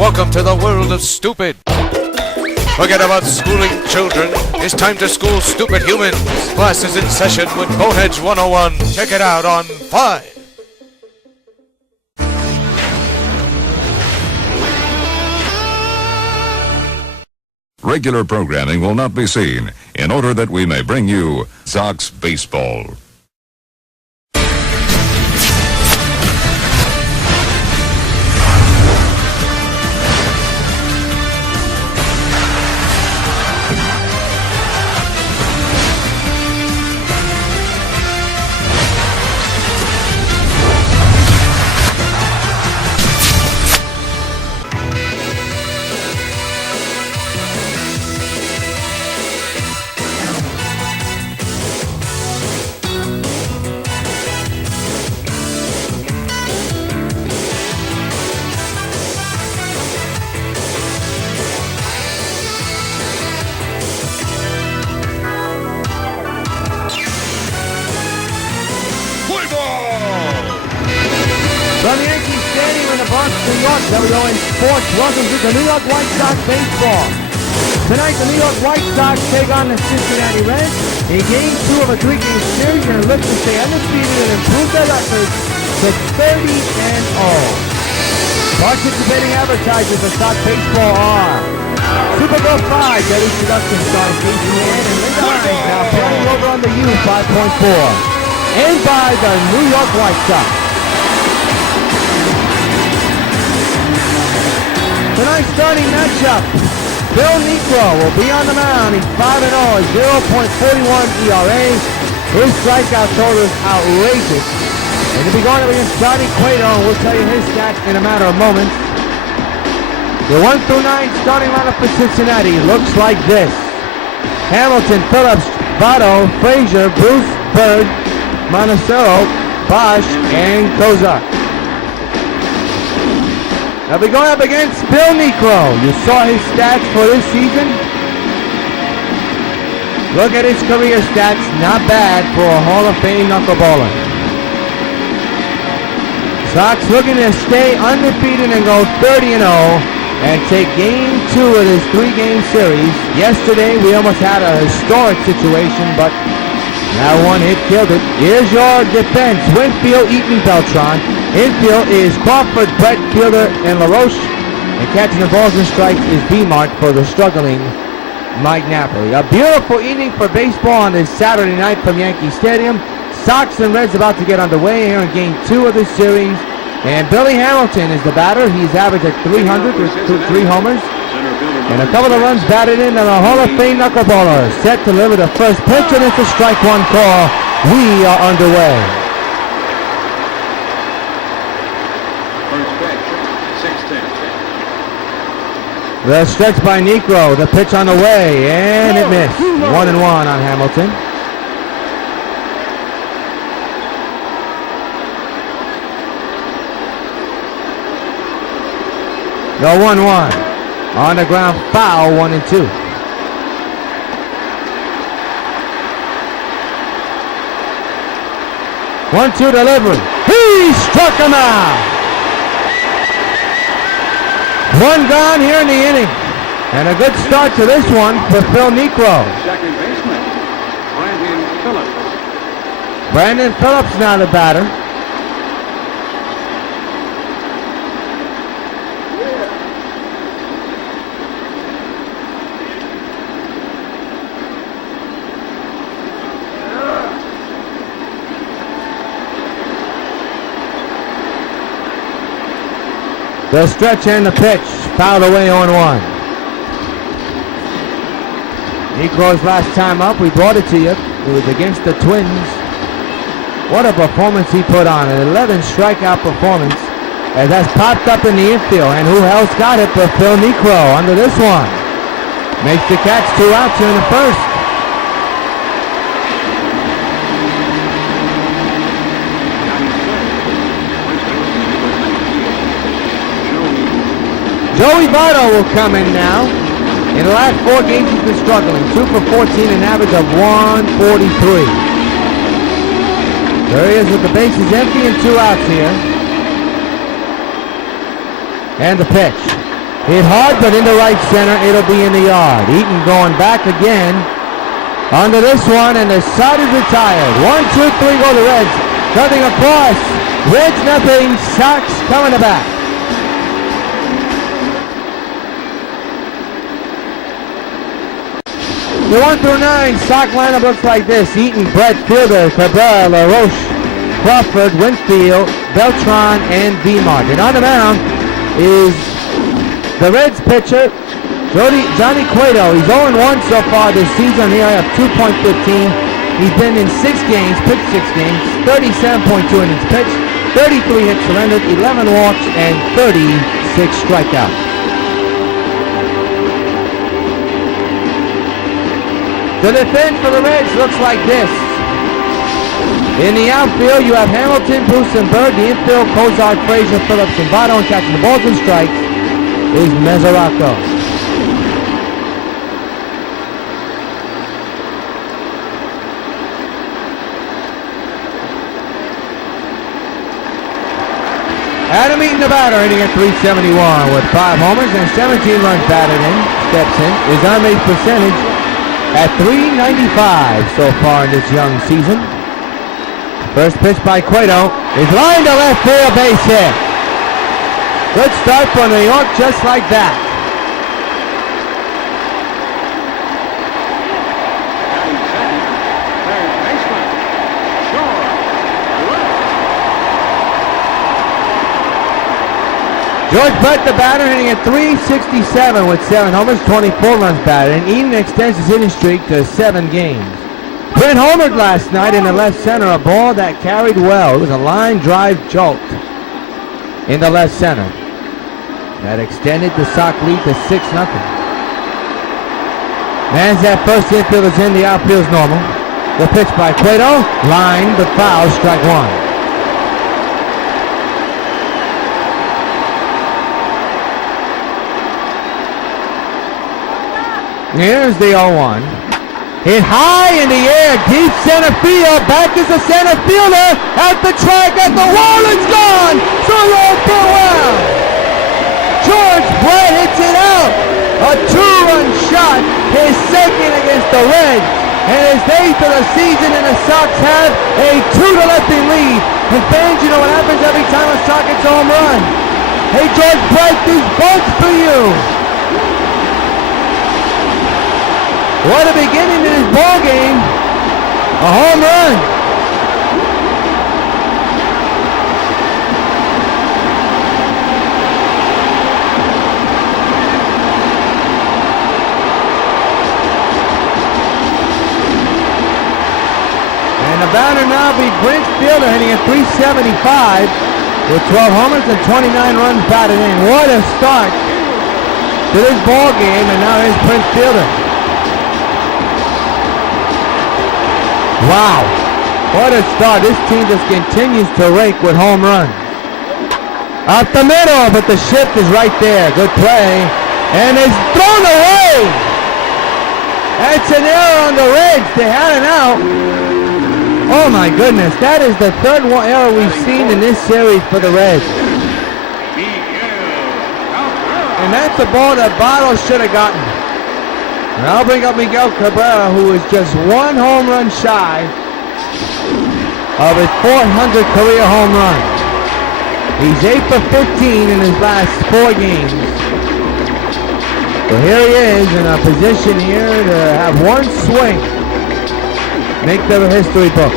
Welcome to the world of stupid. Forget about schooling children. It's time to school stupid humans. Class is in session with Boneheads 101. Check it out on 5. Regular programming will not be seen in order that we may bring you Sox Baseball. From Yankee Stadium in the Bronx, New York, W.O.N Sports welcomes you to New York White Sox baseball. Tonight, the New York White Sox take on the Cincinnati Reds in Game 2 of a 3-game series and look to stay undefeated and improve their record to 30-0. Participating advertisers for Sox baseball are Super Bowl 5, Debbie Production starring Casey Ann and Linda Hines, now playing over on the U 5.4, and by the New York White Sox. Tonight's starting matchup, Bill Negro will be on the mound. He's 5-0, 0.41 ERA. His strikeout total is outrageous. And he'll be going up against Johnny Cueto, and we'll tell you his stats in a matter of moments. The 1 through 9 starting lineup for Cincinnati looks like this. Hamilton, Phillips, Votto, Frazier, Bruce, Bird, Montecero, Bosch, and Kozak. They'll be going up against Bill Negro. You saw his stats for this season. Look at his career stats. Not bad for a Hall of Fame knuckleballer. Sox looking to stay undefeated and go 30-0 and take Game 2 of this 3-game series. Yesterday we almost had a historic situation, but that one hit killed it. Here's your defense. Winfield, Eaton, Beltran. Infield is Crawford, Brett, Fielder, and LaRoche. And catching the balls and strikes is B-Mark for the struggling Mike Napoli. A beautiful evening for baseball on this Saturday night from Yankee Stadium. Sox and Reds about to get underway here in Game 2 of this series. And Billy Hamilton is the batter. He's averaged at 300 with 3 homers. And a couple of runs batted in, and a Hall of Fame knuckleballer set to deliver the first pitch, and it's a strike one call. We are underway. First pitch, 6-10. The stretch by Negro, the pitch on the way, and it missed. 1-1 on Hamilton. The 1-1. On the ground, foul, 1-2. One-two delivery. He struck him out. One gone here in the inning. And a good start to this one for Phil Negro. Second baseman, Brandon Phillips. Brandon Phillips now the batter. The stretch and the pitch, fouled away 0-1. Negro's last time up, we brought it to you. It was against the Twins. What a performance he put on, an 11 strikeout performance. As that's popped up in the infield, and who else got it but Phil Negro under this one. Makes the catch, 2 outs here in the first. Joey Votto will come in now. In the last 4 games, he's been struggling. 2 for 14, an average of 143. There he is with the bases empty and 2 outs here. And the pitch. Hit hard, but in the right center, it'll be in the yard. Eaton going back again onto this one, and the side is retired. 1, 2, 3 go the Reds. Nothing across. Reds nothing. Sox coming to bat. The 1 through 9 Sox lineup looks like this. Eaton, Brett, Fielder, Cabrera, LaRoche, Crawford, Winfield, Beltran, and Vmart. And on the mound is the Reds pitcher, Johnny Cueto. He's 0-1 so far this season. Here I have 2.15. He's been in 6 games, pitched 6 games, 37.2 innings pitched, 33 hits surrendered, 11 walks, and 36 strikeouts. The defense for the Reds looks like this. In the outfield, you have Hamilton, Bruce, and Bird. The infield, Cozart, Frazier, Phillips, and Votto. And catching the balls and strikes is Mesoraco. Adam Eaton, the batter, hitting at .371 with 5 homers and 17 runs batted in. Steps in. His on-base percentage at .395 so far in this young season. First pitch by Cueto is lined to left field, base hit. Good start for New York, just like that. George Brett, the batter, hitting at .367 with 7 homers, 24 runs batted, and Eaton extends his hitting streak to 7 games. Brett homered last night in the left center, a ball that carried well. It was a line drive jolt in the left center. That extended the Sox lead to 6-0. Man's at first, the infield is in, the outfield is normal. The pitch by Cueto, line, but foul, strike 1. Here's the 0-1. Hit high in the air, deep center field. Back is the center fielder. At the track, at the wall, it's gone. So long for well. George Brett hits it out. A 2-run shot, his second against the Reds, and his 8th of the season, and the Sox have a 2-0 lead. And fans, you know what happens every time a Sox gets a home run. Hey, George Brett, this vote's for you. What a beginning to this ball game. A home run. And the batter now be Brent Fielder, hitting at .375 with 12 homers and 29 runs batted in. What a start to this ball game, and now here's Brent Fielder. Wow, what a start. This team just continues to rake with home runs. Up the middle, but the shift is right there. Good play. And it's thrown away. That's an error on the Reds. They had an out. Oh my goodness, that is the third error we've seen in this series for the Reds. And that's the ball that Votto should have gotten. And I'll bring up Miguel Cabrera, who is just 1 home run shy of his 400 career home run. He's 8 for 15 in his last 4 games. So here he is in a position here to have 1 swing, make the history books.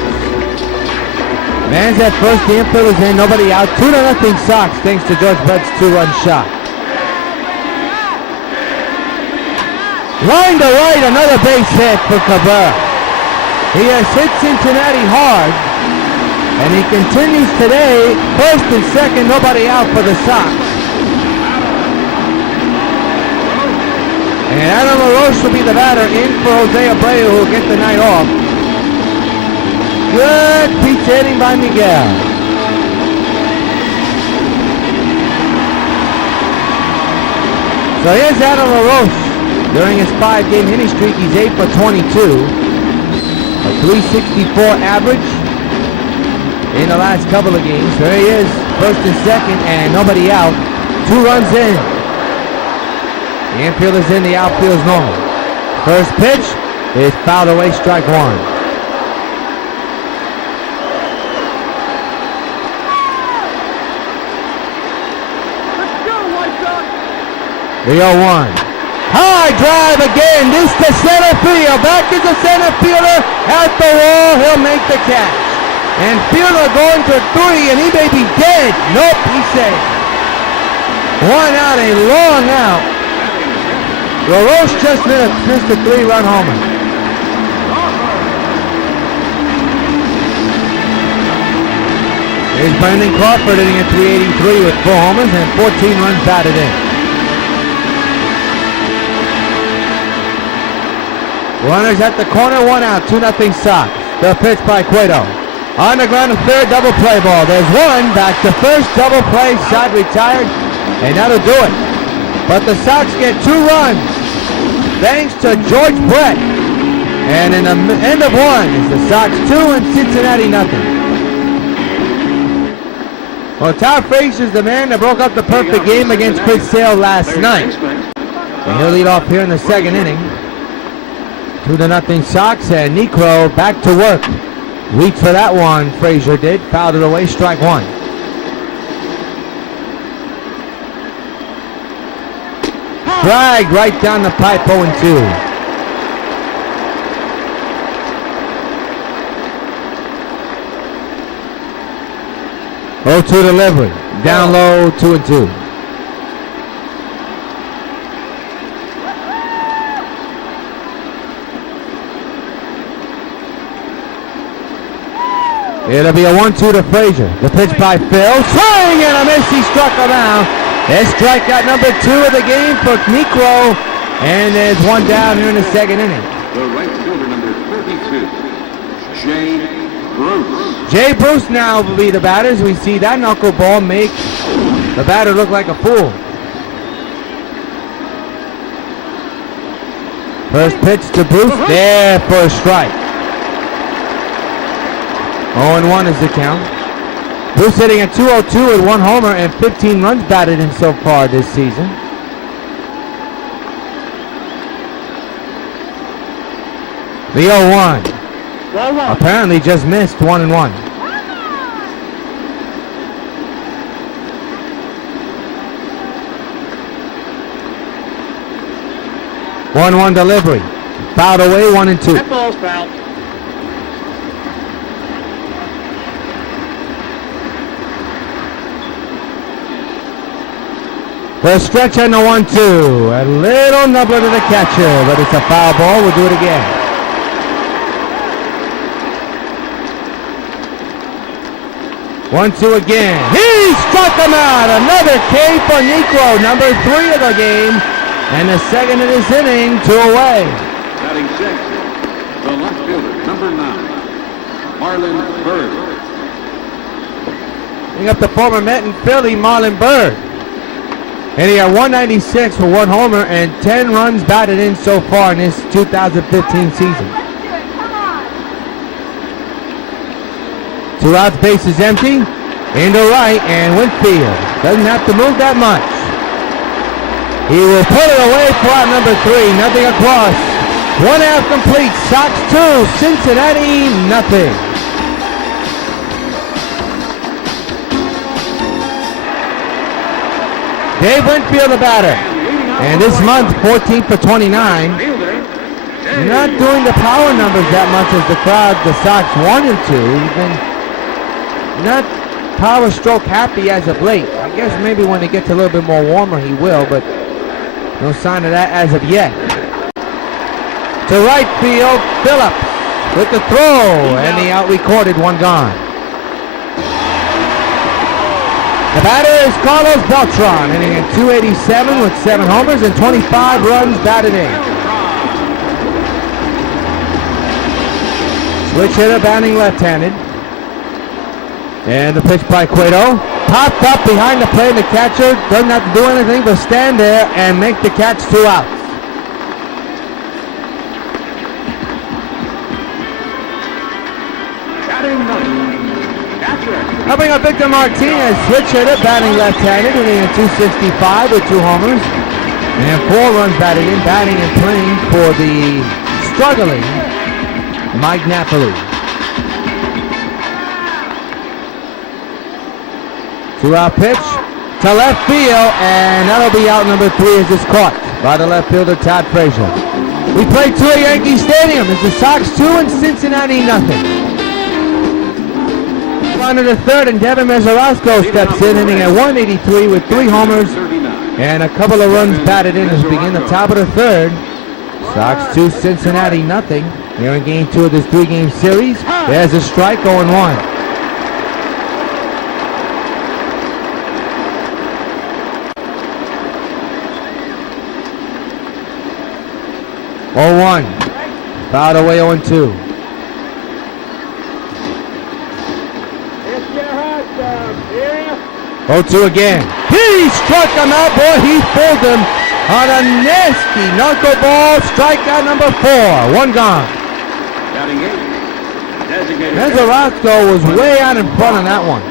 Man's at first, the infield is in, nobody out. 2-0 Sox thanks to George Brett's 2-run shot. Line to right, another base hit for Cabrera. He has hit Cincinnati hard, and he continues today. First and second, nobody out for the Sox. And Adam LaRoche will be the batter, in for Jose Abreu, who will get the night off. Good piece hitting by Miguel. So here's Adam LaRoche. During his 5-game hitting streak, he's 8 for 22. A .364 average in the last couple of games. There he is, first and second, and nobody out. 2 runs in. The infield is in, the outfield is normal. First pitch is fouled away, strike one. Let's go, White Sox! The 0-1. High drive again. This to center field. Back is the center fielder at the wall. He'll make the catch. And fielder going to 3, and he may be dead. Nope, he's safe. One out, a long out. Rios just missed a 3-run homer. Here's Brandon Crawford hitting at 383 with 4 homers and 14 runs batted in. Runners at the corner, 1 out, 2-0 Sox. The pitch by Cueto. On the ground, a third double play ball. There's one, back to first, double play, shot retired, and that'll do it. But the Sox get 2 runs, thanks to George Brett. And in the end of 1 is the Sox 2 and Cincinnati nothing. Well, Todd Frazier's the man that broke up the perfect game against Chris Sale last night. And he'll lead off here in the second inning. 2-0 Sox, and Necro back to work. Reached for that one, Frazier did. Fouled it away, strike one. Dragged right down the pipe, 0-2. Oh, 2 delivery. Down low, 2-2. It'll be a 1-2 to Frazier. The pitch by Phil. Swing and a miss. He struck him out. That's strikeout number 2 of the game for Necro. And there's one down here in the second inning. The right fielder, number 42, Jay Bruce. Jay Bruce now will be the batters. We see that knuckleball make the batter look like a fool. First pitch to Bruce. There for a strike. 0-1 is the count. Bruce hitting at 202 with 1 homer and 15 runs batted in so far this season. The 0-1. Apparently just missed 1-1. 1-1 delivery. Fouled away, 1-2. That ball's foul. The stretch on the 1-2. A little nubbler to the catcher, but it's a foul ball. We'll do it again. One, two again. He struck him out. Another K for Necro, number 3 of the game. And the second of this inning, 2 away. Batting 6, the left fielder, number 9, Marlon Byrd. Bring up the former Met in Philly, Marlon Byrd. And he had 196 for 1 homer and 10 runs batted in so far in this 2015 season. 2 outs, base is empty. Into right, and Winfield doesn't have to move that much. He will put it away for out number 3. Nothing across. 1 out complete. Sox 2, Cincinnati nothing. Dave Winfield, the batter. And this month, 14 for 29. Not doing the power numbers that much as the crowd, the Sox wanted to. He's been not power stroke happy as of late. I guess maybe when it gets a little bit more warmer, he will, but no sign of that as of yet. To right field, Phillips with the throw, and the out recorded, 1 gone. The batter is Carlos Beltran, hitting at 287 with 7 homers and 25 runs batted in. Switch hitter batting left-handed. And the pitch by Cueto. Popped up behind the plate, and the catcher doesn't have to do anything but stand there and make the catch, 2 outs. Helping up Victor Martinez, switch hitter, batting left-handed, hitting at 265 with 2 homers And 4 runs batted in, batting and playing for the struggling Mike Napoli. 2-out pitch to left field, and that'll be out number 3 as it's caught by the left fielder Todd Frazier. We play to Yankee Stadium. It's the Sox 2 and Cincinnati nothing. On to the third, and Devin Mesorasko steps in, hitting at 183 with 3 homers and a couple of runs batted in as we begin the top of the third. Sox 2, Cincinnati nothing. Here in game 2 of this 3-game series. There's a strike, 0-1. Fouled away 0-2. 0-2 again. He struck him out, boy. He fooled him on a nasty knuckleball. Strikeout number 4. 1 gone. Mesorasko was way out in front on that one.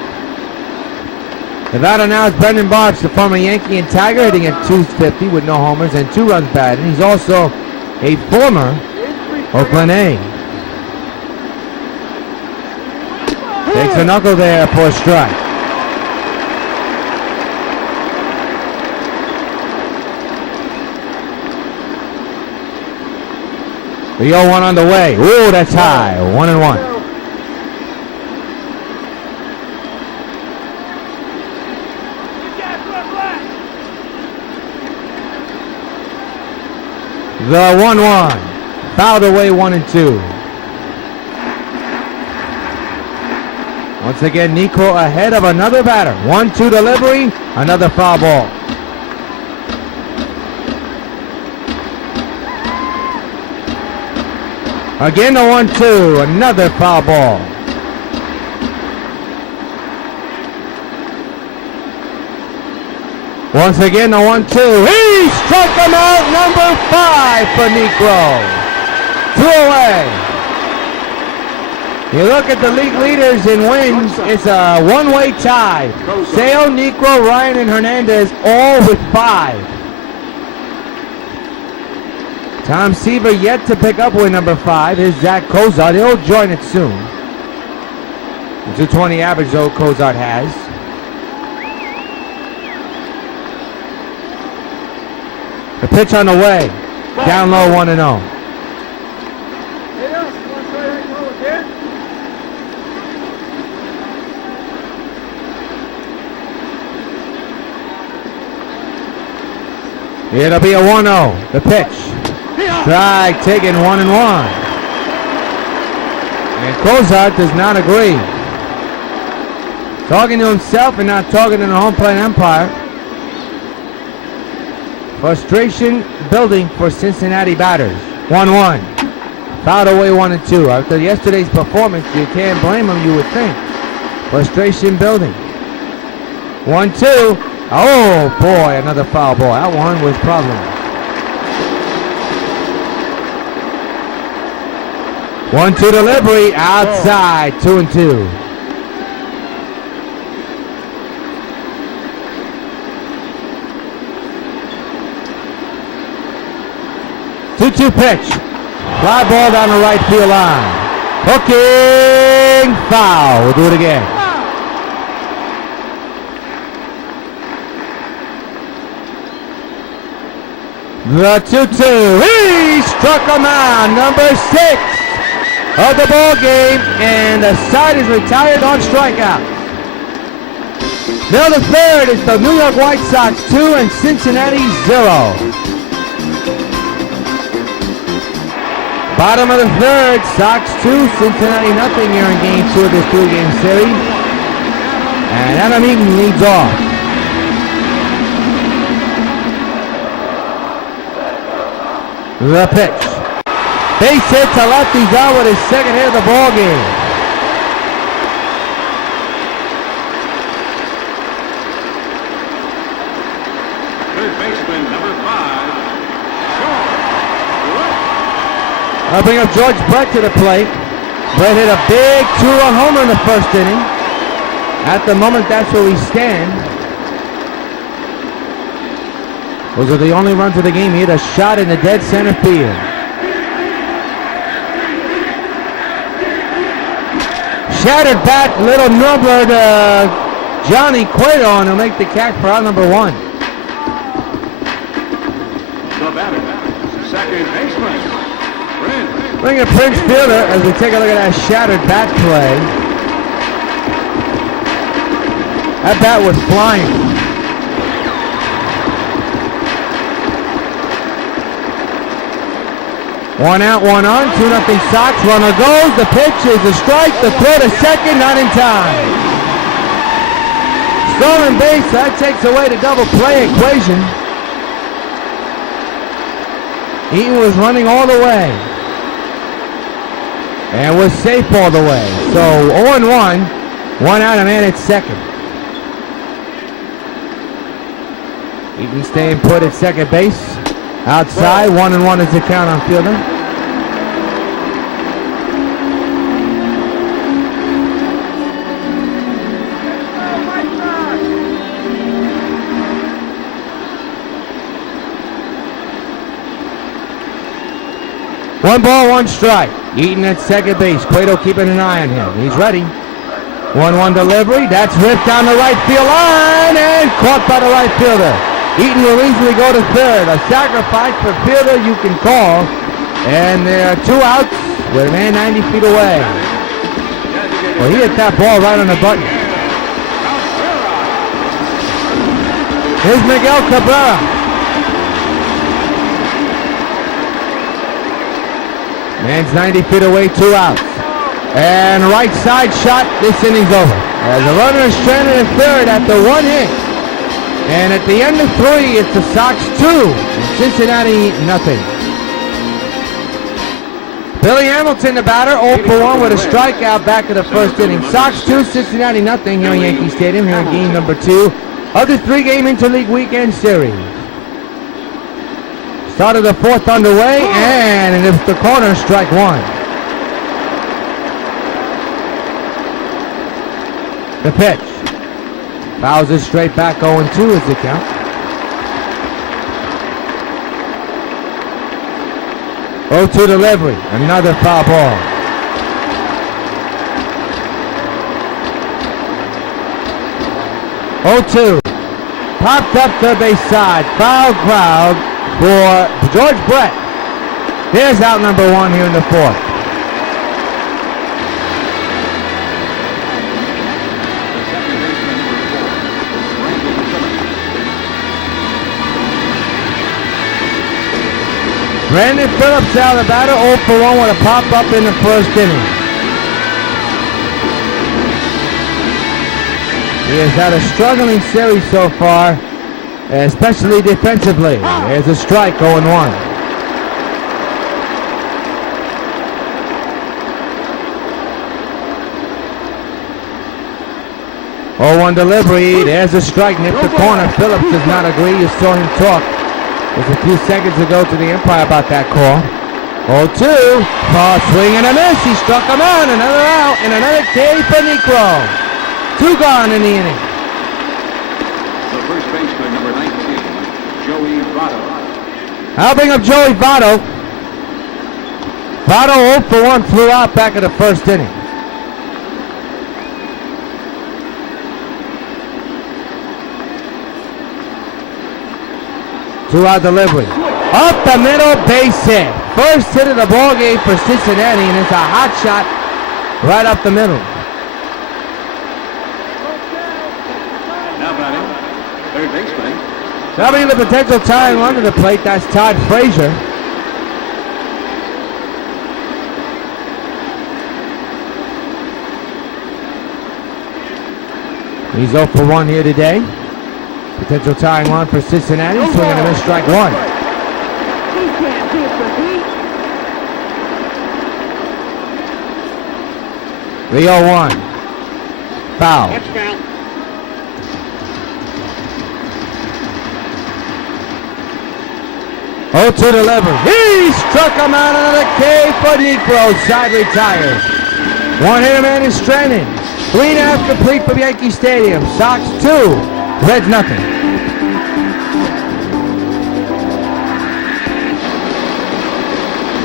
The batter now is Brendan Barks, the former Yankee and Tiger, hitting at 250 with no homers and 2 runs batted. He's also a former Oakland A. Takes a knuckle there for a strike. The 0-1 on the way. Ooh, that's high. 1-1. The 1-1. Fouled away 1-2. Once again, Nico ahead of another batter. 1-2 delivery. Another foul ball. Again the 1-2, another foul ball. Once again the 1-2. He struck him out, number 5 for Negro. 2 away. You look at the league leaders in wins, it's a one-way tie. Sale, Negro, Ryan, and Hernandez all with 5. Tom Seaver yet to pick up win number 5 is Zach Cozart. He'll join it soon. The 220 average though Cozart has. The pitch on the way. Down low 1-0. It'll be a 1-0. The pitch. Strike taken 1-1. And Cozart does not agree. Talking to himself and not talking to the home plate umpire. Frustration building for Cincinnati batters. 1-1. Fouled away 1-2. After yesterday's performance, you can't blame him, you would think. Frustration building. 1-2. Oh boy, another foul ball. That one was problems. 1-2 delivery outside, 2-2. Two pitch. Fly ball down the right field line. Hooking foul. We'll do it again. The 2-2. He struck him out. Number 6 of the ball game, and the side is retired on strikeout. Now the third is the New York White Sox 2 and Cincinnati 0. Bottom of the third, Sox 2, Cincinnati nothing here in game 2 of this 3-game series. And Adam Eaton leads off. The pitch. Base hit to left. He's out with his second hit of the ball game. Third baseman, number 5, I'll bring up George Brett to the plate. Brett hit a big 2-run homer in the first inning. At the moment, that's where we stand. Those are the only runs of the game. He hit a shot in the dead center field. Shattered bat, little nubbler to Johnny Cueto, and he'll make the catch for out number 1. The batter, second baseman, Prince. Bring a Prince fielder as we take a look at that shattered bat play. That bat was flying. One out, one on, 2-0 Sox. Runner goes. The pitch is a strike. The throw to second, not in time. Stolen base. That takes away the double play equation. Eaton was running all the way and was safe all the way. So 0-1, 1 out, a man at second. Eaton staying put at second base. Outside, 1-1 is the count on fielder. One ball, one strike. Eaton at second base. Cueto keeping an eye on him. He's ready. 1-1 delivery. That's ripped down the right field line and caught by the right fielder. Eaton will easily go to third. A sacrifice for fielder you can call. And there are 2 outs with a man 90 feet away. Well, he hit that ball right on the button. Here's Miguel Cabrera. Man's 90 feet away, 2 outs. And right side shot, this inning's over. As the runner is stranded at third after 1 hit. And at the end of 3, it's the Sox 2 and Cincinnati nothing. Billy Hamilton, the batter, 0 for 1 with a strikeout back of the first inning. Sox 2, Cincinnati nothing here in Yankee Stadium, here in game number 2 of the 3-game interleague weekend series. Start of the 4th underway, and it's the corner, strike 1. The pitch. Fouls it straight back, 0-2 is the count. 0-2 delivery, another foul ball. Oh-2, popped up third base side, foul crowd for George Brett. There's out number 1 here in the 4th. Brandon Phillips out of the batter, 0 for 1 with a pop-up in the first inning. He has had a struggling series so far, especially defensively. There's a strike, 0-1. Oh, 0-1 delivery. There's a strike, nipped the corner. Phillips does not agree. You saw him talk just a few seconds ago to the umpire about that call. 0-2. Ball swing and a miss. He struck him out. Another out and another K for Negro. 2 gone in the inning. The first baseman, number 19, Joey Votto. I'll bring up Joey Votto. Votto 0 for 1 flew out back of the first inning. Two-out delivery. Up the middle, base hit. First hit of the ball game for Cincinnati, and it's a hot shot right up the middle. Now batting, third baseman. Coming the potential tying run to the plate, that's Todd Frazier. He's 0 for 1 here today. Potential tying run for Cincinnati, swinging and a miss, strike 1. The 0-1. Foul. 0-2 delivery. He struck him out, another K for Negro. Side retires. One hitter man is stranded. 3.5 complete from Yankee Stadium. Sox 2, Reds nothing.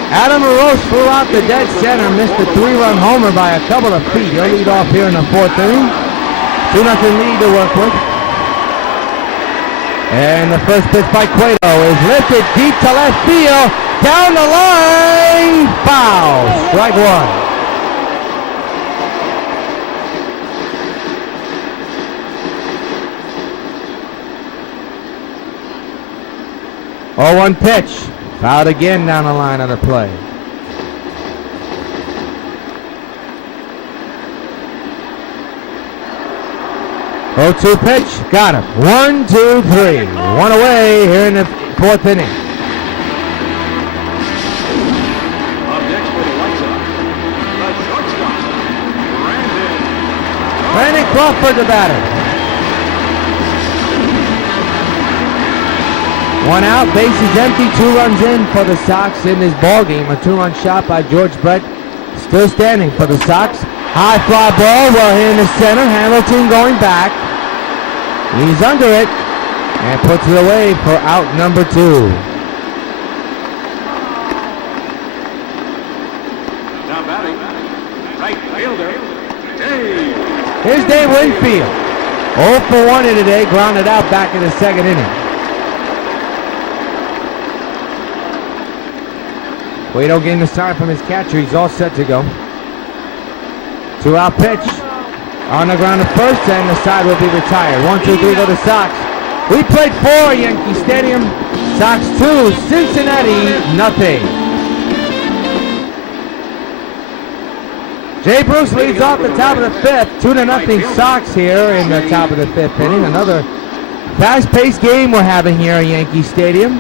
Adam Rios flew out the dead center, missed a 3-run homer by a couple of feet. He'll lead off here in the 4th inning. 2-0 lead to work with. And the first pitch by Cueto is lifted deep to left field. Down the line. Foul. Strike one. Oh, 1 pitch. Fouled again down the line of the play. Oh, 2 pitch. Got him. 1, 2, 3. 1 away here in the 4th inning. Up next for the White Sox, the shortstop, Brandon Crawford, the batter. 1 out, bases empty, 2 runs in for the Sox in this ball game. A 2-run shot by George Brett, still standing for the Sox. High fly ball, well here in the center. Hamilton going back. He's under it and puts it away for out number 2. now batting, right fielder, Dave. Here's Dave Winfield. 0 for 1 in today, grounded out back in the 2nd inning. Cueto getting the sign from his catcher. He's all set to go. 2-out pitch. On the ground at first, and the side will be retired. 1, 2, 3 go to Sox. We played 4 Yankee Stadium. Sox 2, Cincinnati nothing. Jay Bruce leads off the top of the 5th. 2-0 Sox here in the top of the 5th inning. Another fast-paced game we're having here at Yankee Stadium.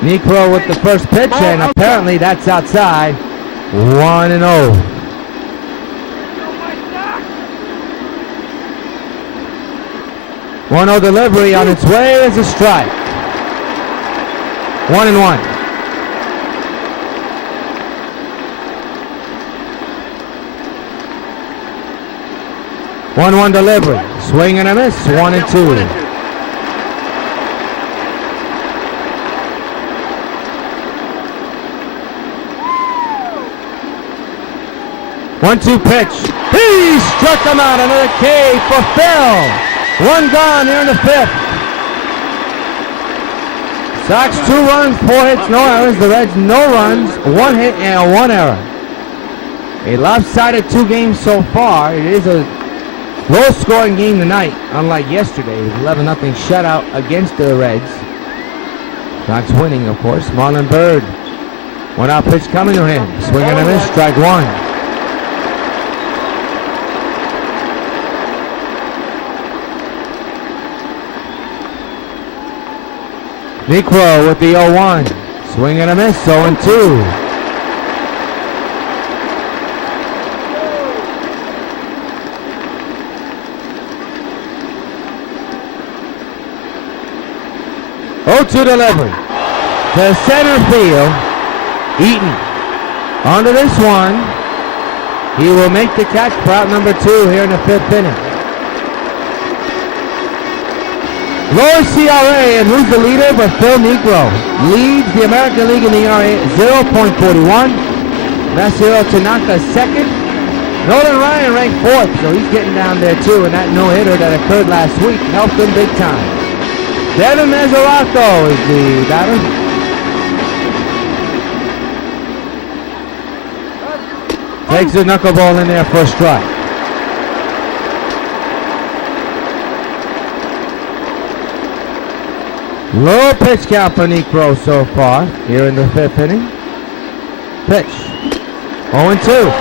Negro with the first pitch, and apparently that's outside. 1-0. One-0 delivery on its way as a strike. 1-1. One delivery. Swing and a miss. 1-2. 1-2 pitch. He struck him out. Another K for Phil. 1 gone here in the 5th. Sox 2 runs, 4 hits, no errors. The Reds no runs, 1 hit and 1 error. A lopsided 2 games so far. It is a low-scoring game tonight, unlike yesterday. 11-0 shutout against the Reds. Sox winning, of course. Marlon Byrd. 1-out pitch coming to him. Swing and a miss. Strike 1. Negro with the 0-1. Swing and a miss, 0-2. To delivery. To center field. Eaton. Onto this one. He will make the catch for out number 2 here in the 5th inning. Lower CRA, and who's the leader but Phil Negro. Leads the American League in the ERA 0.41. Masahiro Tanaka second. Nolan Ryan ranked 4th, so he's getting down there too, and that no-hitter that occurred last week helped him big time. Devin Mesoraco is the batter. Takes the knuckleball in there for a strike. Low pitch count for Negro so far here in the 5th inning. Pitch. 0-2.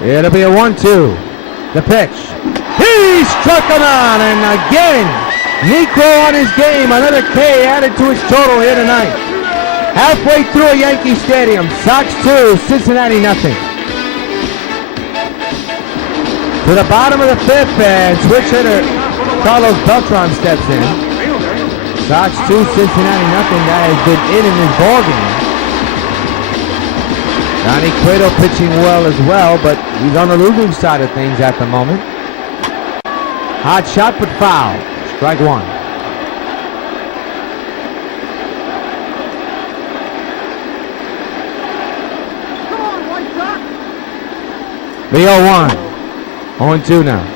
It'll be a 1-2. The pitch. He struck him out, and again, Negro on his game. Another K added to his total here tonight. Halfway through a Yankee Stadium. Sox 2, Cincinnati nothing. To the bottom of the 5th, and switch hitter Carlos Beltran steps in. Sox 2, Cincinnati nothing. That has been in this ball game. Johnny Cueto pitching well as well, but he's on the losing side of things at the moment. Hot shot, but foul. Strike one. Come on, White Sox! The 0-1. 0-2 now.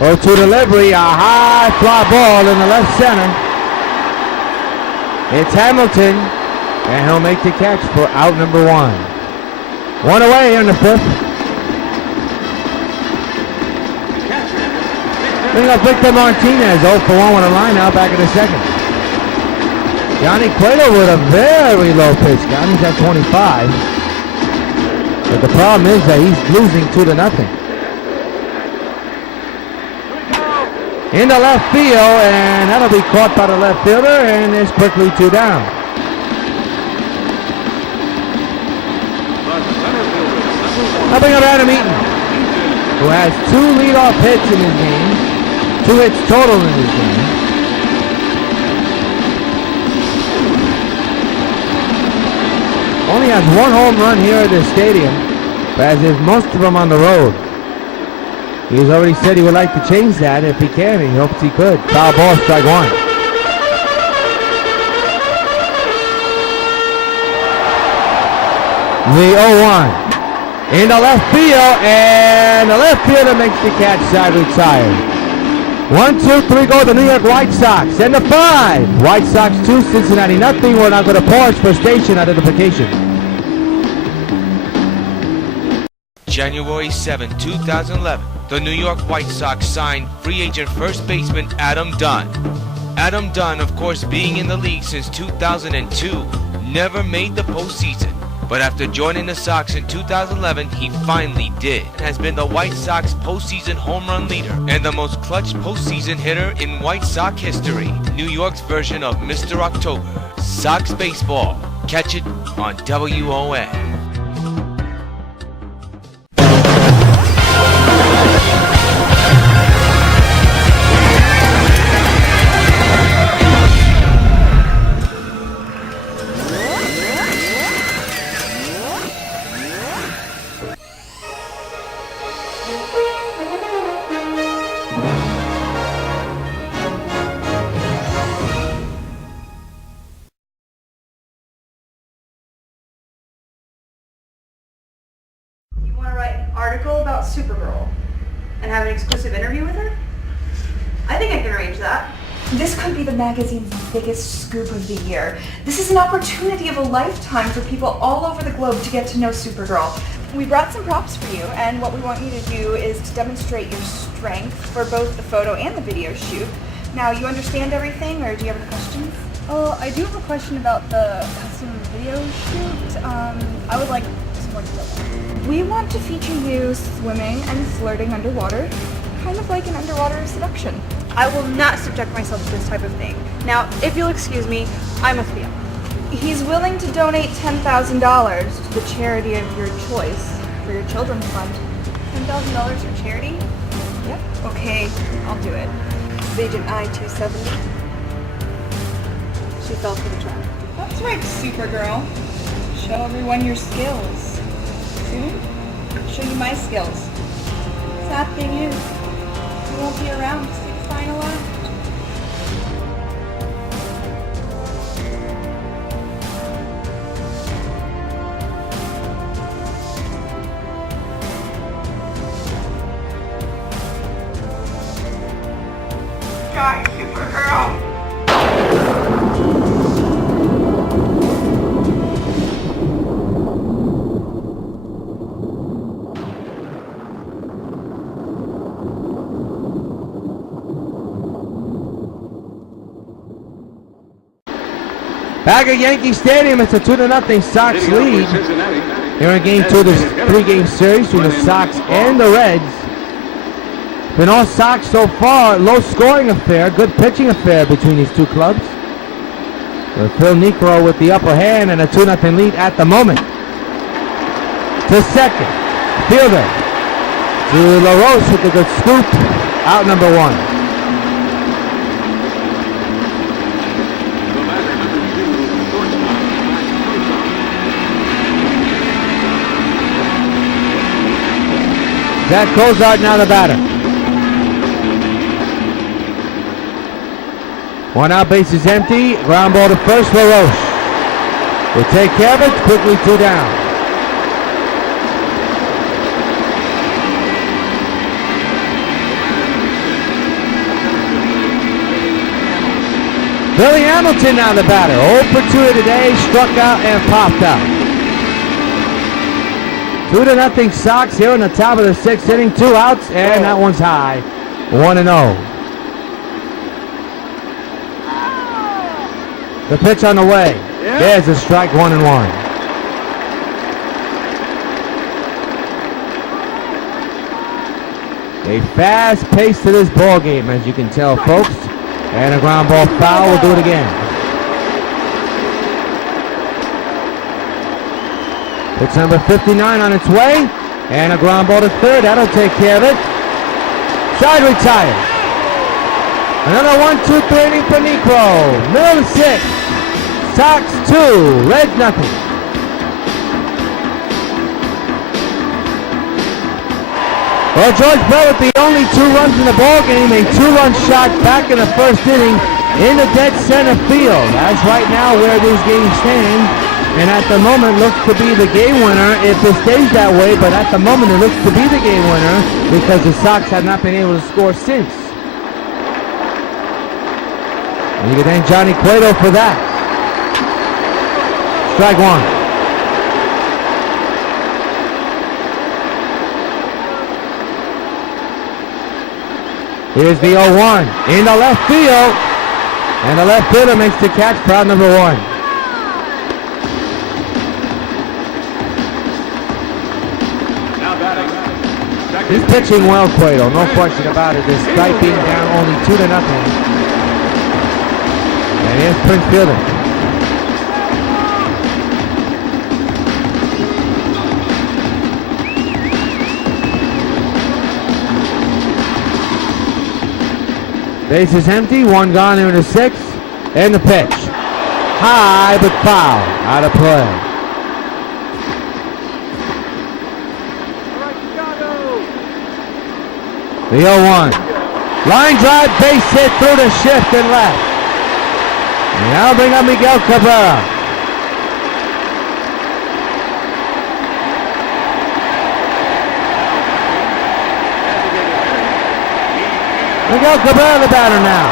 0-2 delivery, a high fly ball in the left center. It's Hamilton, and he'll make the catch for out number one. One away in the fifth. Bring up Victor Martinez, 0 for 1 with a line out back in the second. Johnny Cueto with a very low pitch. Johnny's at 25. But the problem is that he's losing 2-0. Into left field, and that'll be caught by the left fielder, and there's quickly 2 down. I'll bring up Adam Eaton, who has 2 leadoff hits in his game, 2 hits total in his game. Only has 1 home run here at the stadium, but as is most of them on the road. He's already said he would like to change that if he can, and he hopes he could. Foul ball, strike one. The 0-1. Into left field, and the left fielder makes the catch, side retired. 1, 2, 3 go the New York White Sox, and the 5. White Sox 2, Cincinnati nothing. We're now going to pause for station identification. January 7, 2011, the New York White Sox signed free agent first baseman Adam Dunn. Adam Dunn, of course, being in the league since 2002, never made the postseason. But after joining the Sox in 2011, he finally did. Has been the White Sox postseason home run leader and the most clutch postseason hitter in White Sox history. New York's version of Mr. October. Sox baseball. Catch it on WON. Article about Supergirl and have an exclusive interview with her? I think I can arrange that. This could be the magazine's biggest scoop of the year. This is an opportunity of a lifetime for people all over the globe to get to know Supergirl. We brought some props for you, and what we want you to do is to demonstrate your strength for both the photo and the video shoot. Now, you understand everything, or do you have any questions? Oh, I do have a question about the custom video shoot. I would like some more details. We want to feature you swimming and flirting underwater, kind of like an underwater seduction. I will not subject myself to this type of thing. Now, if you'll excuse me, I must be up. He's willing to donate $10,000 to the charity of your choice for your children's fund. $10,000 for charity? Yep. Okay, I'll do it. It's Agent I-270. She fell for the trap. That's right, Supergirl. Show everyone your skills. Soon, I'll show you my skills. Sad thing is, you won't be around to see the final act. Die, Supergirl! Back at Yankee Stadium, it's a 2-0 Sox lead. Here in game 2 of this 3-game series between the Sox and the Reds. Been all Sox so far, low scoring affair, good pitching affair between these two clubs. With Phil Niekro with the upper hand and a 2-0 lead at the moment. To second, fielder. To LaRose with the good scoop, out number 1. Zach Cozart now the batter. 1 out, bases empty. Ground ball to first, LaRoche. Will take care of it, quickly 2 down. Billy Hamilton now the batter. 0 for 2 today, struck out and popped out. 2-0 Sox here in the top of the 6th inning. 2 outs, and that one's high. 1-0. The pitch on the way. There's a strike, 1-1. A fast pace to this ball game, as you can tell, folks. And a ground ball foul. We'll do it again. Pitch number 59 on its way. And a ground ball to third. That'll take care of it. Side retired. Another 1-2-3 inning for Necro. Middle of the 6th. Sox 2, Reds nothing. Well, George Bell with the only 2 runs in the ball game, a 2-run shot back in the 1st inning in the dead center field. That's right now where these games stand, and at the moment looks to be the game winner if it stays that way, but at the moment it looks to be the game winner because the Sox have not been able to score since. And you can thank Johnny Cueto for that. Strike 1. Here's the 0-1 in the left field. And the left fielder makes the catch, crowd number 1. Now batting. He's pitching well, Cueto, no question about it, despite being down only 2-0. And here's Prince fielding. Base is empty, 1 gone here in the 6th, and the pitch. High but foul, out of play. The 0-1. Line drive, base hit through the shift and left. And now bring up Miguel Cabrera. Miguel Cabrera the batter now.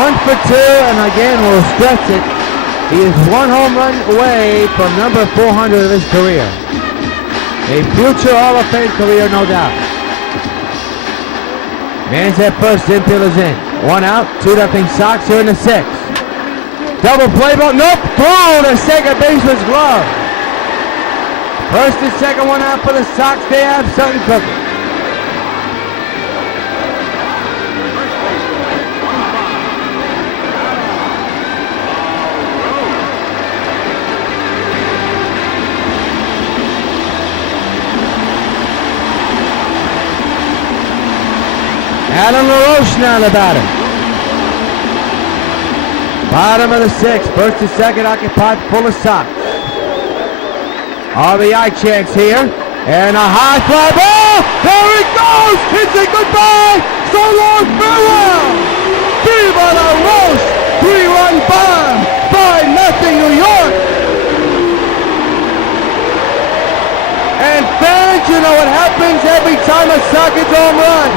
1 for 2, and again we'll stress it. He is 1 home run away from number 400 of his career. A future Hall of Fame career, no doubt. Man's at first, infield is in. 1 out, 2-0 Sox here in the 6th. Double play ball, nope, throw to second baseman's glove. First and second, 1 out for the Sox. They have something cooking. Adam LaRoche now the batter. Bottom of the 6th, first and second occupied, full of Sox. RBI chance here, and a high fly ball. There it goes. It's a goodbye. So long, farewell. Viva LaRoche. 3-run bomb. 5-0 New York. And fans, you know what happens every time a Sox gets home run.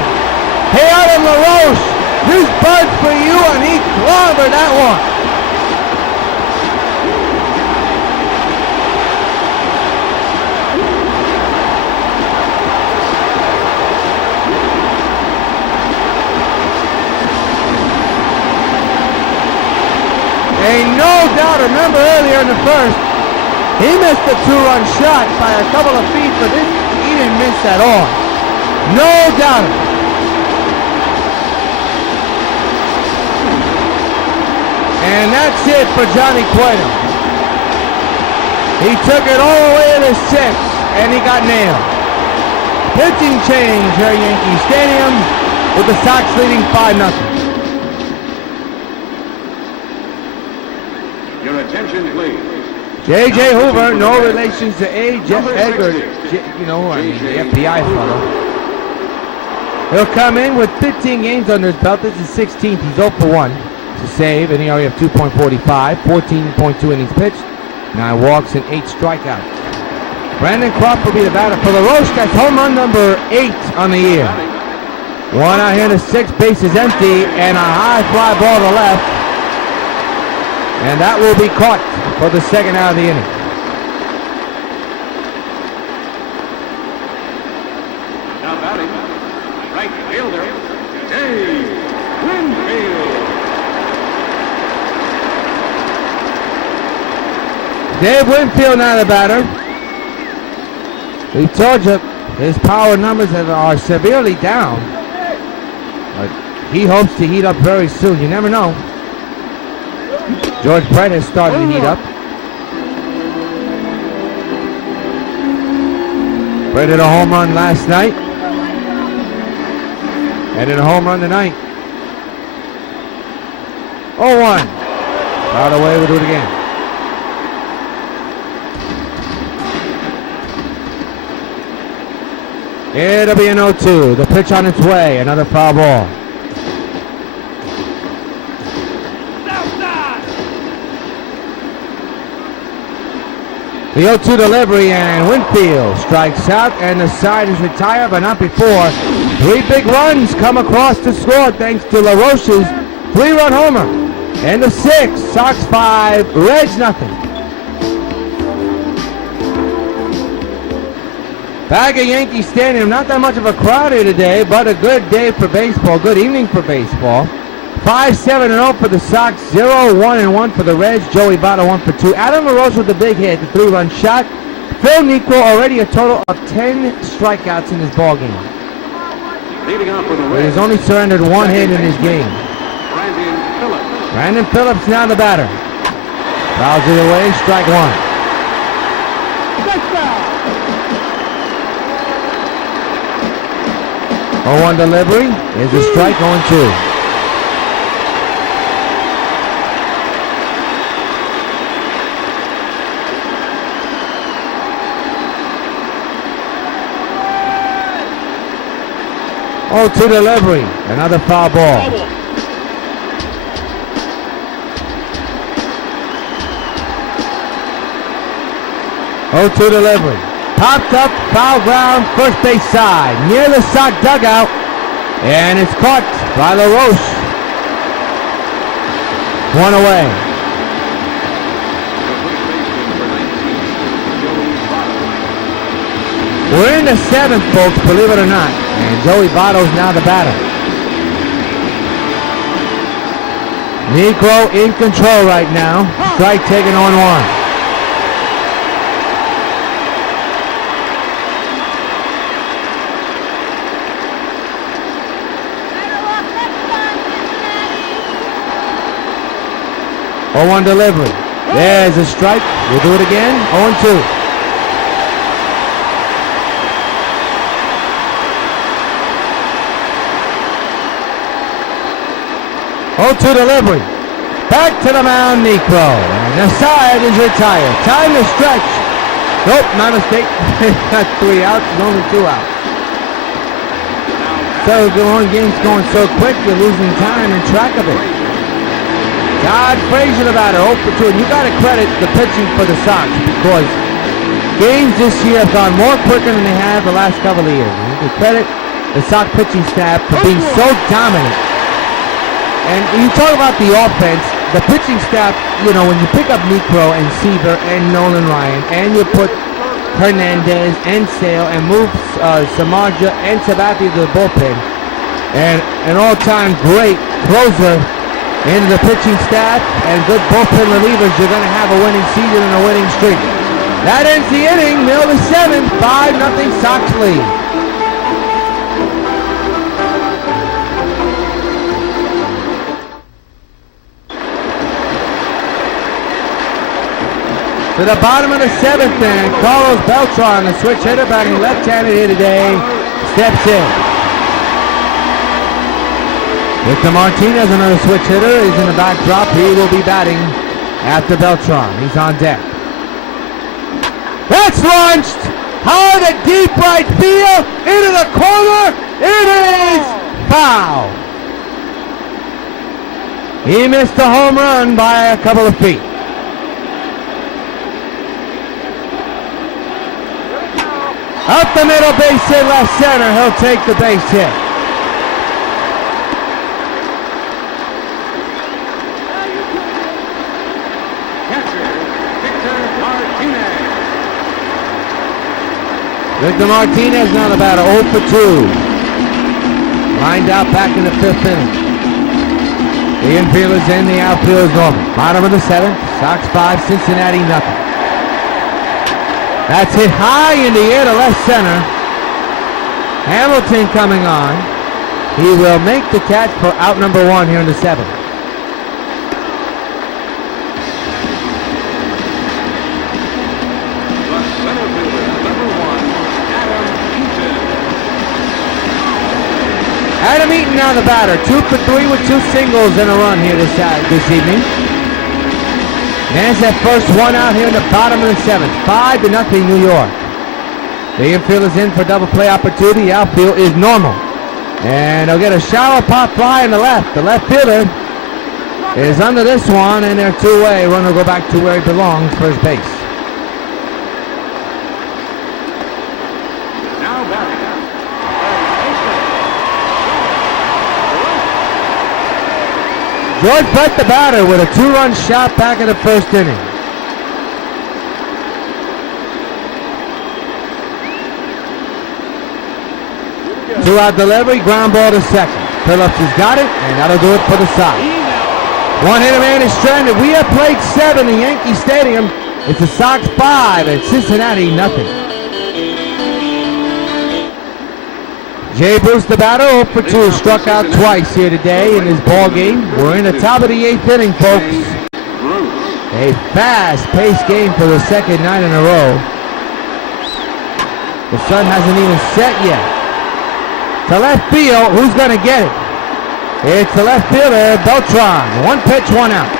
Hey, Adam LaRoche, this bud for you, and he clobbered that one. Ain't no doubt, remember earlier in the first, he missed a 2-run shot by a couple of feet, but this, he didn't miss at all. No doubt. And that's it for Johnny Cueto. He took it all the way to the 6th, and he got nailed. Pitching change here at Yankee Stadium with the Sox leading 5-0. Your attention, please. J.J. Hoover, no relations to A. Jeff Edgar, you know, I mean, the FBI fellow. He'll come in with 15 games under his belt. This is 16th. He's 0 for 1. It's a save, and he already have 2.45, 14.2 innings pitched, 9 walks, and 8 strikeouts. Brandon Crawford will be the batter for LaRoche. That's home run number 8 on the year. One out here to 6, bases empty, and a high fly ball to left. And that will be caught for the second out of the inning. Now batting, right fielder, Dave Winfield. Dave Winfield now the batter. We told you his power numbers are severely down. But he hopes to heat up very soon. You never know. George Brett has started to heat up. Brett hit a home run last night. And hit a home run tonight. 0-1. Out away, we'll do it again. It'll be an 0-2. The pitch on its way. Another foul ball. The 0-2 delivery, and Winfield strikes out, and the side is retired, but not before. 3 big runs come across the score thanks to LaRoche's 3-run homer. End of 6, Sox 5, Reds nothing. Back at Yankee Stadium, not that much of a crowd here today, but a good day for baseball, good evening for baseball. 5-7-0 for the Sox, 0-1-1 for the Reds. Joey Votto 1 for 2. Adam LaRoche with the big hit, the 3-run shot. Phil Niekro already a total of 10 strikeouts in his ball game. Leading off for the Reds. He's only surrendered 1 hit in his game. Brandon Phillips now the batter. Fouls it away, strike 1. 0-1 delivery is a strike, 0-2. Oh, to delivery. Another foul ball. Oh, to delivery. Popped up, foul ground, first base side, near the Sox dugout, and it's caught by LaRoche. 1 away. We're in the 7th, folks, believe it or not. And Joey Votto's now the batter. Niekro in control right now. Strike taken on 1. Oh, 0-1 delivery. There's a strike. We'll do it again. 0-2. Oh-2 delivery. Back to the mound, Niekro. And the side is retired. Time to stretch. Nope, my mistake. Got 3 outs and only 2 outs. So the game's going so quick, you're losing time and track of it. Todd Frazier the batter, 0 for 2. And you got to credit the pitching for the Sox because games this year have gone more quicker than they have the last couple of years. And you can credit the Sox pitching staff for being so dominant. And you talk about the offense, the pitching staff, you know, when you pick up Niekro and Seaver and Nolan Ryan, and you put Hernandez and Sale and move Samardzija and Sabathia to the bullpen, and an all-time great closer into the pitching staff and good bullpen relievers, you're going to have a winning season and a winning streak. That ends the inning, middle of the 7th, 5-0 Sox lead. To the bottom of the 7th inning, Carlos Beltran, the switch hitter, batting left-handed here today, steps in. Victor Martinez, another switch hitter, is in the backdrop. He will be batting after Beltran. He's on deck. That's launched. High to deep right field. Into the corner. It is foul. He missed a home run by a couple of feet. Up the middle, base hit, left center. He'll take the base hit. Victor Martinez now the batter, 0 for 2. Lined out back in the 5th inning. The infield is in, the outfield is normal. Bottom of the 7th, Sox 5, Cincinnati nothing. That's hit high in the air to left center. Hamilton coming on. He will make the catch for out number 1 here in the 7th. Adam Eaton now the batter, 2 for 3 with 2 singles and a run here this evening. There's that first one out here in the bottom of the 7th, 5-0 New York. The infield is in for double play opportunity. The outfield is normal. And they'll get a shallow pop fly in the left. The left fielder is under this one, and they're two-way. Run will go back to where he belongs, first base. Now batting. George Brett the batter with a 2-run shot back in the 1st inning. Two-out delivery, ground ball to second. Phillips has got it, and that'll do it for the Sox. One-hitter man is stranded. We have played 7 in Yankee Stadium. It's the Sox 5 and Cincinnati nothing. Jay Bruce, the batter, 0 for 2, struck out twice here today in his ball game. We're in the top of the 8th inning, folks. A fast-paced game for the second night in a row. The sun hasn't even set yet. To left field, who's going to get it? It's the left fielder, Beltran. 1 pitch, 1 out.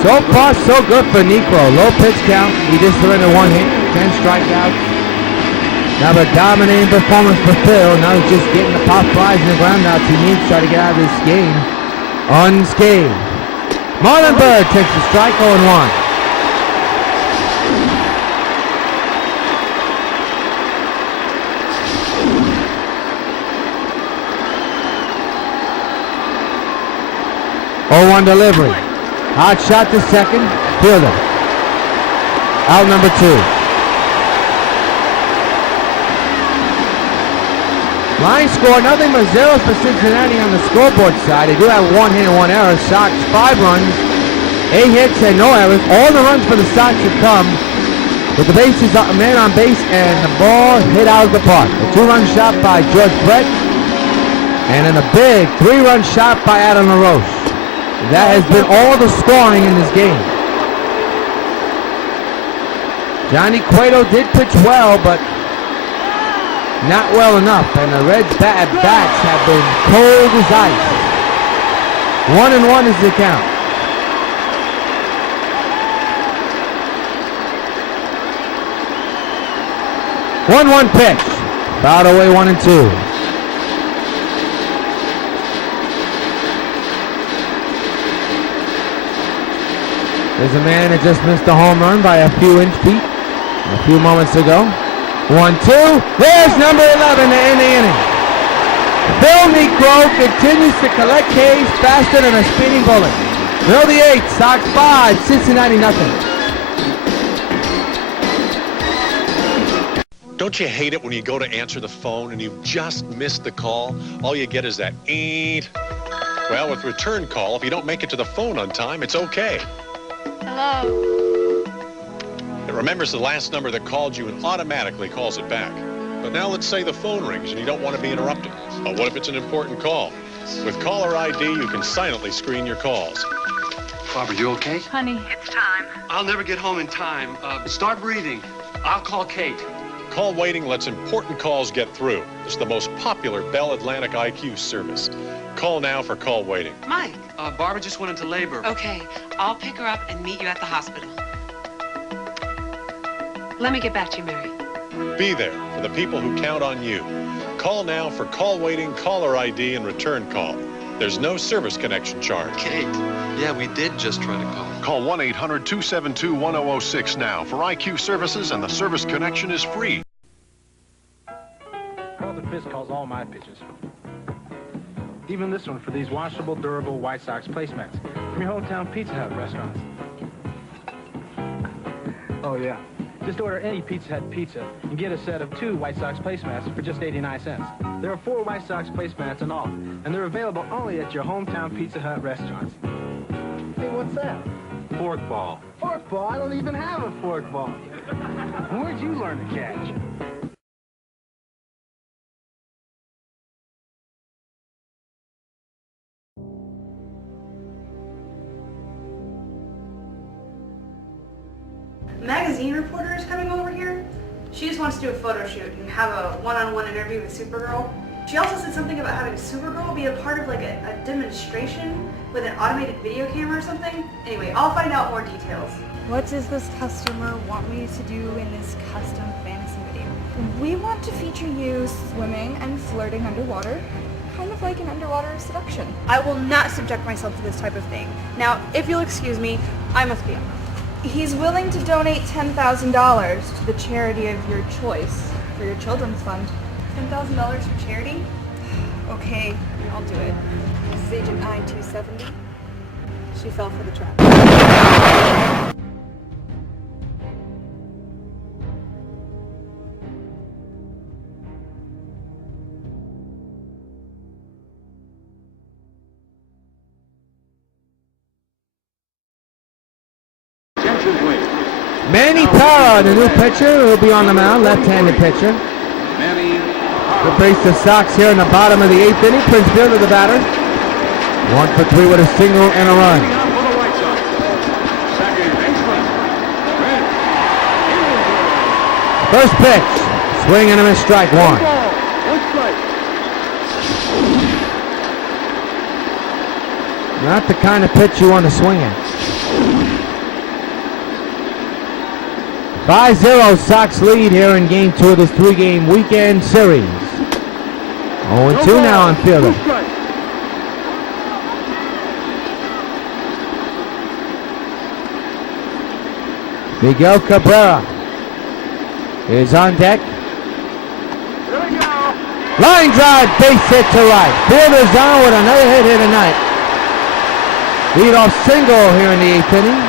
So far, so good for Negro. Low pitch count. He just surrendered 1 hit, 10 strikeouts. Another dominating performance for Phil. Now he's just getting the pop flies and the groundouts he needs to try to get out of this game unscathed. Marlon Byrd takes the strike, 0-1. Oh, 1 delivery. Hot shot to second. Fielder. Out number 2. Line score, nothing but zeros for Cincinnati on the scoreboard side. They do have 1 hit and 1 error. Sox 5 runs, 8 hits and no errors. All the runs for the Sox have come with the bases, man on base, and the ball hit out of the park. A 2-run shot by George Brett, and then a big 3-run shot by Adam LaRoche. That has been all the scoring in this game. Johnny Cueto did pitch well, but not well enough. And the Reds' bats have been cold as ice. 1-1 is the count. One pitch. Fouled away 1-2. There's a man that just missed a home run by a few feet a few moments ago. 1-2. There's number 11 to end the inning. Phil Negro continues to collect Ks faster than a speeding bullet. Phil the 8th, Sox 5, Cincinnati nothing. Don't you hate it when you go to answer the phone and you've just missed the call? All you get is that eeet. Well, with return call, if you don't make it to the phone on time, it's okay. Hello? It remembers the last number that called you and automatically calls it back. But now let's say the phone rings and you don't want to be interrupted. But what if it's an important call? With caller ID, you can silently screen your calls. Barbara, you okay? Honey, It's time. I'll never get home in time. Start breathing. I'll call Kate. Call waiting lets important calls get through. It's the most popular Bell Atlantic IQ service. Call now for call waiting. Mike. Barbara just went into labor. Okay, I'll pick her up and meet you at the hospital. Let me get back to you, Mary. Be there for the people who count on you. Call now for call waiting, caller ID, and return call. There's no service connection charge. Kate. Yeah, we did just try to call. Call 1-800-272-1006 now for IQ services, and the service connection is free. Carlton Fisk calls all my pitches. Even this one for these washable, durable White Sox placemats from your hometown Pizza Hut restaurants. Oh, yeah. Just order any Pizza Hut pizza and get a set of 2 White Sox placemats for just 89 cents. There are 4 White Sox placemats in all, and they're available only at your hometown Pizza Hut restaurants. Hey, what's that? Fork ball. Fork ball? I don't even have a fork ball. Where'd you learn to catch? Magazine reporter is coming over here. She just wants to do a photo shoot and have a one-on-one interview with Supergirl. She also said something about having Supergirl be a part of like a demonstration with an automated video camera or something. Anyway, I'll find out more details. What does this customer want me to do in this custom fantasy video? We want to feature you swimming and flirting underwater, kind of like an underwater seduction. I will not subject myself to this type of thing. Now, if you'll excuse me, I must be up. He's willing to donate $10,000 to the charity of your choice for your children's fund. $10,000 for charity? Okay, I'll do it. This is Agent 9270. She fell for the trap. Manny Parra, the new pitcher, will be on the mound, left-handed pitcher. To face the Sox here in the bottom of the 8th inning. Prince Fielder, the batter. 1 for 3 with a single and a run. First pitch, swing and a miss, strike 1. Not the kind of pitch you want to swing at. 5-0 Sox lead here in Game 2 of this 3-game weekend series. 0-2 now on Fielder. Miguel Cabrera is on deck. Line drive, base hit to right. Fielder's on with another hit here tonight. Leadoff single here in the 8th inning.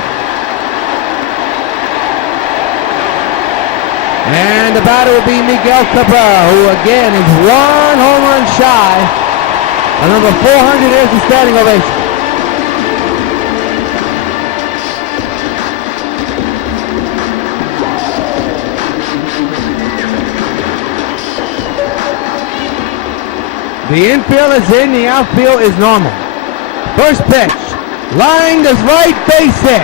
And the batter will be Miguel Cabrera, who again is 1 home run shy of number 400. Here's the standing ovation. The infield is in, the outfield is normal. First pitch, line to right, base hit.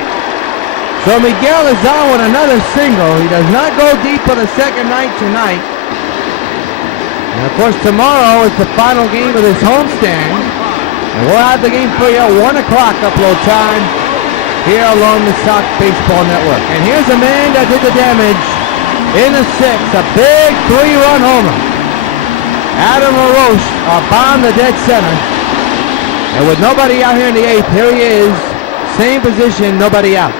So Miguel is on with another single. He does not go deep for the second night tonight. And of course tomorrow is the final game of this homestand. And we'll have the game for you at 1 o'clock upload time here along the Sox Baseball Network. And here's a man that did the damage in the 6th, a big 3-run homer. Adam LaRoche bombed the dead center. And with nobody out here in the 8th, here he is, same position, nobody out.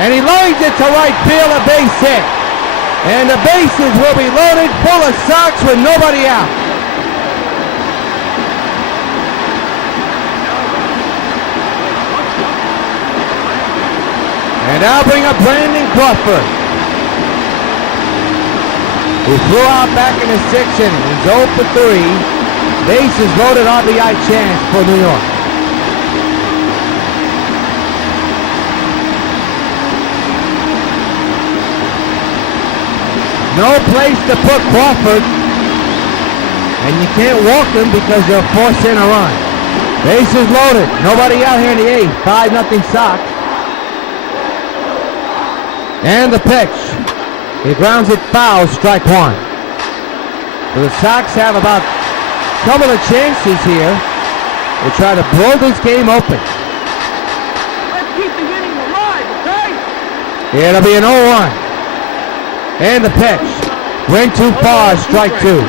And he lines it to right field, a base hit. And the bases will be loaded full of Sox with nobody out. And I'll bring up Brandon Crawford, who flew out back in the 6th inning. He's 0 for 3. Bases loaded, RBI chance for New York. No place to put Crawford, and you can't walk him because they're forcing a run. Bases loaded, nobody out here in the 8th, 5-0 Sox. And the pitch. He grounds it foul, strike one. So the Sox have about a couple of chances here to try to blow this game open. Let's keep the inning alive, okay? It'll be an 0-1. And the pitch. Went too far, strike two.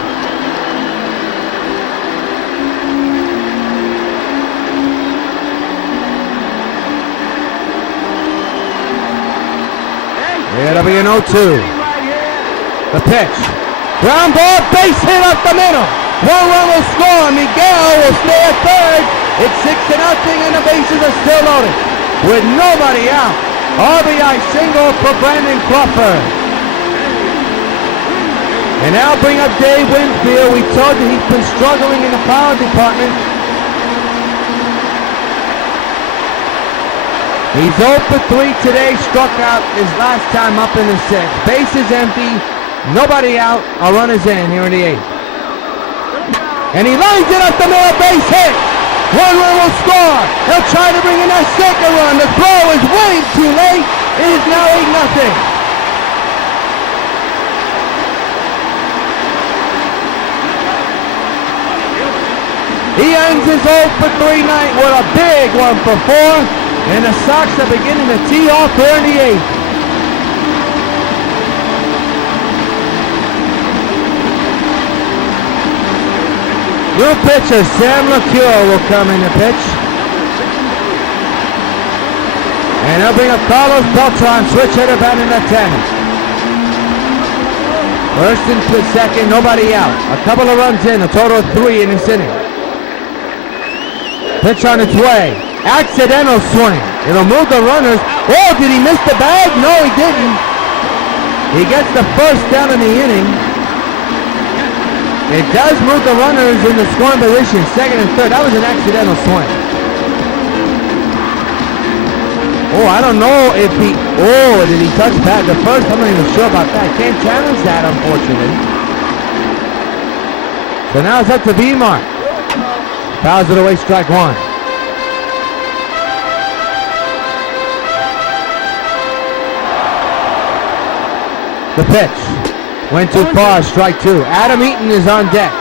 It'll be an 0-2. The pitch. Ground ball, base hit up the middle. One run will score. Miguel will stay at third. It's 6-0 and the bases are still loaded. With nobody out. RBI single for Brandon Crawford. And now bring up Dave Winfield. We told you he's been struggling in the power department. He's 0 for 3 today, struck out his last time up in the 6th. Base is empty, nobody out, a run is in here in the 8th. And he lines it up the middle, base hit. One run will score. He'll try to bring in that second run. The throw is way too late. It is now 8-0. He ends his 0 for 3 night with a big 1 for 4. And the Sox are beginning to tee off here in the 8th. New pitcher Sam LeCure will come in the pitch. And they'll bring up Carlos Beltran, switch hitter batting at 10. First and second, nobody out. A couple of runs in, a total of 3 in this inning. Pitch on its way. Accidental swing. It'll move the runners. Oh, did he miss the bag? No, he didn't. He gets the first down in the inning. It does move the runners in the scoring position, second and third. That was an accidental swing. Oh, I don't know if he... Oh, did he touch that? The first, I'm not even sure about that. Can't challenge that, unfortunately. So now it's up to V-Mark. Fouls it away, strike one. The pitch went too far, strike two. Adam Eaton is on deck.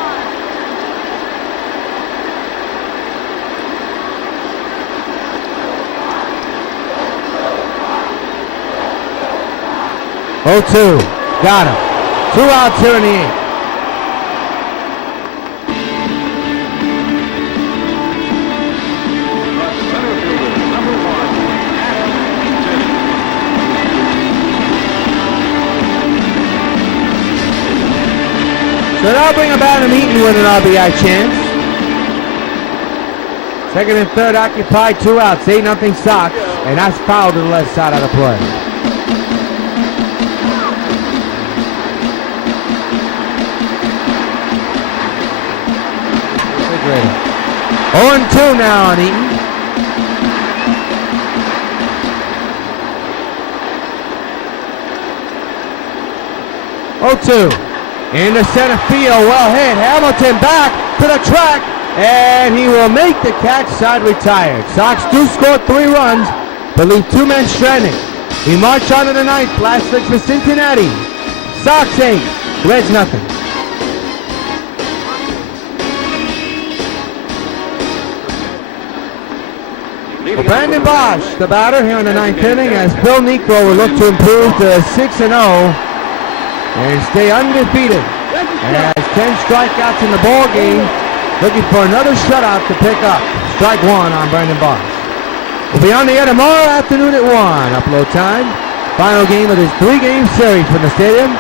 Oh, 2. Got him. 2 outs here in the 8th. So that'll bring up Adam Eaton with an RBI chance. Second and third occupied, 2 outs, 8-0 Sox, and that's foul to the left side of the play. Refrigerator. 0-2 now on Eaton. Oh, 2. Into center field, well hit. Hamilton back to the track, and he will make the catch, side retired. Sox do score 3 runs, but leave 2 men stranded. We march on to the 9th, last pitch for Cincinnati. Sox 8, Reds nothing. Well, Brandon Bosch, the batter here in the 9th inning, as Bill Niekro will look to improve to 6-0. And stay undefeated. Has 10 strikeouts in the ball game. Looking for another shutout to pick up. Strike one on Brandon Bosch. We'll be on the air tomorrow afternoon at 1. Upload time. Final game of this 3-game series from the stadium.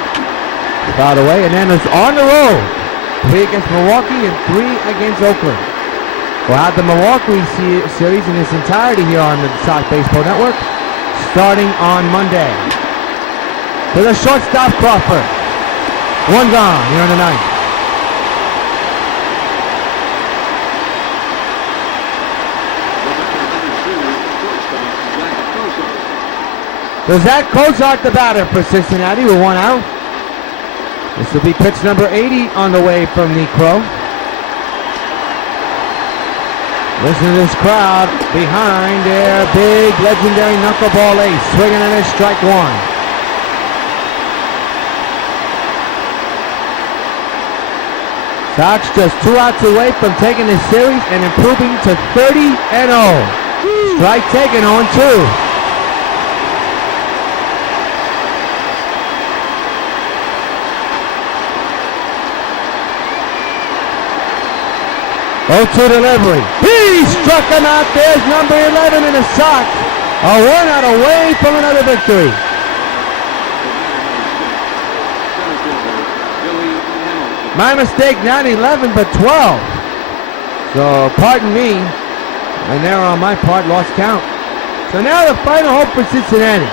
By the way, and then it's on the road. 3 against Milwaukee and 3 against Oakland. We'll have the Milwaukee series in its entirety here on the Sox Baseball Network, starting on Monday. To the shortstop, Crawford. 1 gone here in the 9th. So Zach Kozart, the batter for Cincinnati, with 1 out. This will be pitch number 80 on the way from Niekro. Listen to this crowd behind their big legendary knuckleball ace. Swinging in his strike one. Sox just 2 outs away from taking this series and improving to 30-0. Strike taken on 2. Oh, 2 delivery. He struck him out. There's number 11 in the Sox. A 1 out away from another victory. My mistake, not 11, but 12. So, pardon me. An error on my part, lost count. So now the final hope for Cincinnati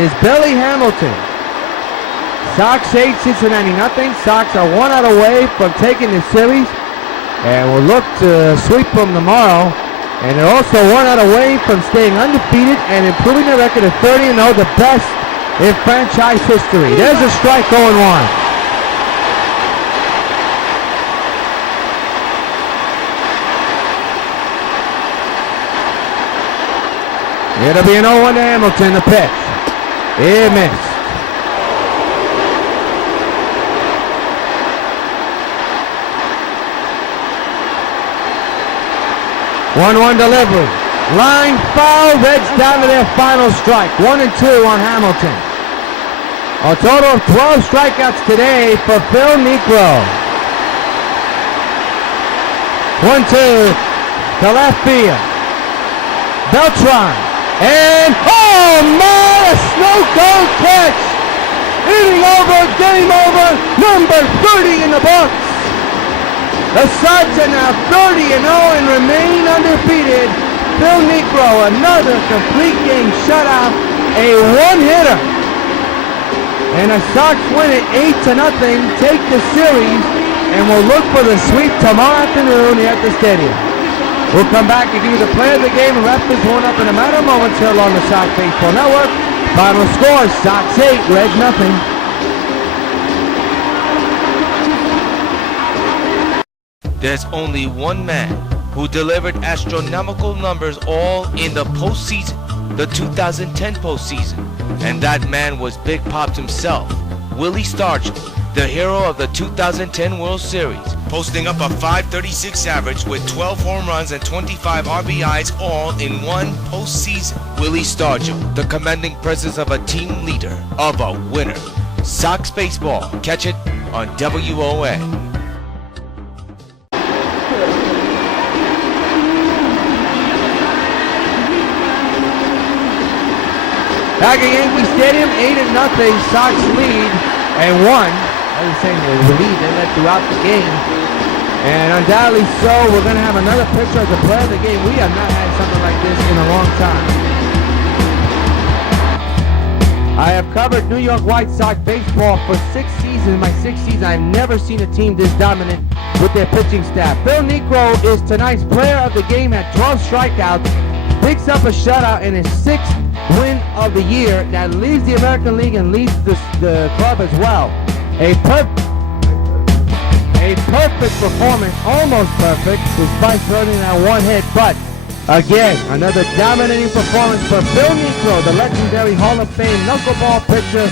is Billy Hamilton. Sox 8, Cincinnati nothing. Sox are 1 out away from taking the series. And will look to sweep them tomorrow. And they're also 1 out away from staying undefeated and improving their record to 30-0, the best in franchise history. There's a strike 0-1. It'll be an 0-1 to Hamilton, the pitch. It missed. One delivery. Line foul. Reds down to their final strike. 1 and 2 on Hamilton. A total of 12 strikeouts today for Phil Niekro. 1-2 to left field. Beltran. And, oh my, a snow cone catch. Inning over, game over, number 30 in the books. The Sox are now 30-0 and remain undefeated. Phil Niekro, another complete game shutout, a 1-hitter. And the Sox win it 8-0, take the series, and will look for the sweep tomorrow afternoon here at the stadium. We'll come back and give you the play of the game and wrap this one up in a matter of moments here along the Sox Baseball Network. Final score, Sox 8, Reds nothing. There's only one man who delivered astronomical numbers all in the postseason, the 2010 postseason. And that man was Big Pops himself, Willie Stargell, the hero of the 2010 World Series, posting up a .536 average with 12 home runs and 25 RBIs all in one postseason. Willie Stargell, the commanding presence of a team leader, of a winner. Sox Baseball, catch it on WON. Back at Yankee Stadium, 8-0, Sox lead and won. I was saying they lead, they led throughout the game. And undoubtedly so, we're going to have another picture of the play of the game. We have not had something like this in a long time. I have covered New York White Sox baseball for 6 seasons. My 6th season, I've never seen a team this dominant with their pitching staff. Phil Niekro is tonight's player of the game at 12 strikeouts, picks up a shutout in his 6th win of the year that leads the American League and leads the club as well. A perfect performance, almost perfect, despite throwing that 1 hit. But again, another dominating performance for Phil Niekro, the legendary Hall of Fame knuckleball pitcher.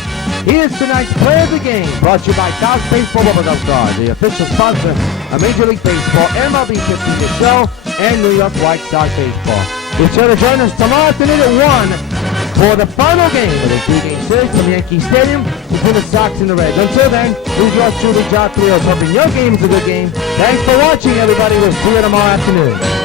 He is tonight's player of the game, brought to you by Sox Baseball Bubblegum Card, the official sponsor of Major League Baseball, MLB 15 The Show, and New York White Sox Baseball. Be sure to join us tomorrow afternoon at 1 for the final game of the 3-game series from Yankee Stadium between the Sox and the Reds. Until then, this is yours truly, John Rios, hoping your game is a good game. Thanks for watching, everybody. We'll see you tomorrow afternoon.